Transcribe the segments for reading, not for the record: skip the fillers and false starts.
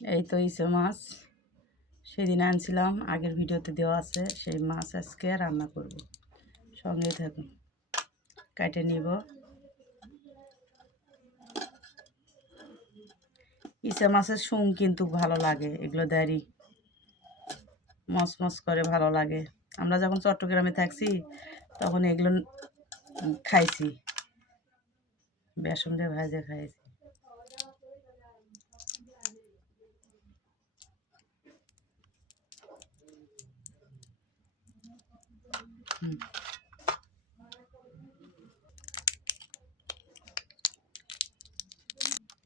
এই তো ইসে মাছ সেদিন আনছিলাম, আগের ভিডিওতে দেওয়া আছে। সেই মাছ আজকে রান্না করব, সঙ্গেই থাকুন। কাটে নিব। ইসে মাছের শুং কিন্তু ভালো লাগে, এগুলো দেয়ারই মচমচ করে ভালো লাগে। আমরা যখন চট্টগ্রামে থাকছি তখন এগুলো খাইছি, বেসন দিয়ে ভাজে খাইছি।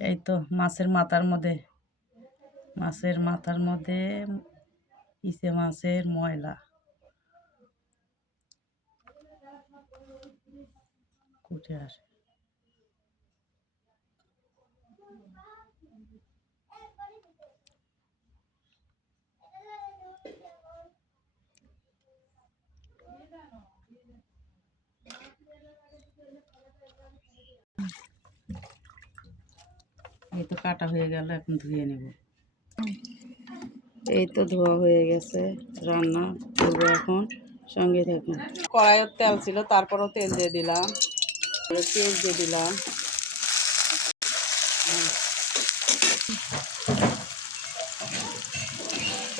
এই তো মাছের মাথার মধ্যে ইসে মাছের ময়লা কুটে আসে। এই তো কাটা হয়ে গেল, এখন ধুয়ে নেব। এই তো ধোয়া হয়ে গেছে, রান্না করবো এখন, সঙ্গে থাকুন। কড়াইয়ের তেল ছিল, তারপরও তেল দিয়ে দিলাম, পেঁয়াজ দিয়ে দিলাম,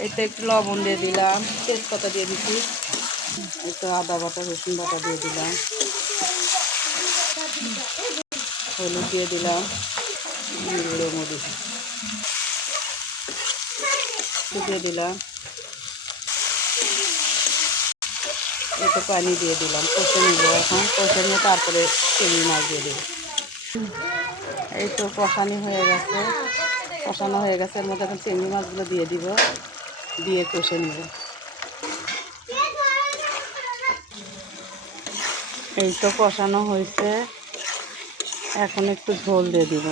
এই তো একটু লবণ দিয়ে দিলাম, তেজপাতা দিয়ে দিচ্ছি, এই তো আদা বাটা রসুন বাটা দিয়ে দিলাম, হলুদ দিয়ে দিলাম, গুঁড়ো মরিচ দিয়ে দিলাম, এই তো পানি দিয়ে দিলাম, কষে নিব। এখন কষে নিয়ে তারপরে চিংড়ি মাছ দিয়ে দেবো। এই তো কষানো হয়ে গেছে, এর মধ্যে এখন চিংড়ি মাছগুলো দিয়ে দিব, দিয়ে কষে নিব। এই তো কষানো হয়েছে, এখন একটু ঝোল দিয়ে দিব।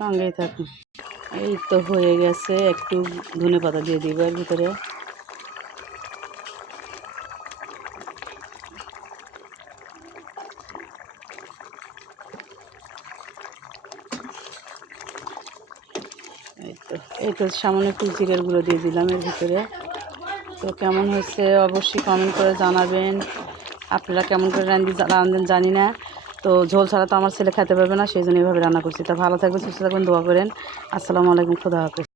সঙ্গেই থাকুন। এই তো হয়ে গেছে, একটু ধনেপাতা দিয়ে দিব এর ভিতরে। এই তো সামান্য একটু জিরের গুঁড়ো দিয়ে দিলাম এর ভিতরে। তো কেমন হয়েছে অবশ্যই কমেন্ট করে জানাবেন। আপনারা কেমন করে রান্ধেন জানি না, তো ঝোল ছাড়া তো আমার ছেলে খেতে পারবে না, সেই জন্য এইভাবে রান্না করছি। তা ভালো থাকবেন, সুস্থ থাকবেন, দোয়া করেন। আসসালামু আলাইকুম, খুদা হাফেজ।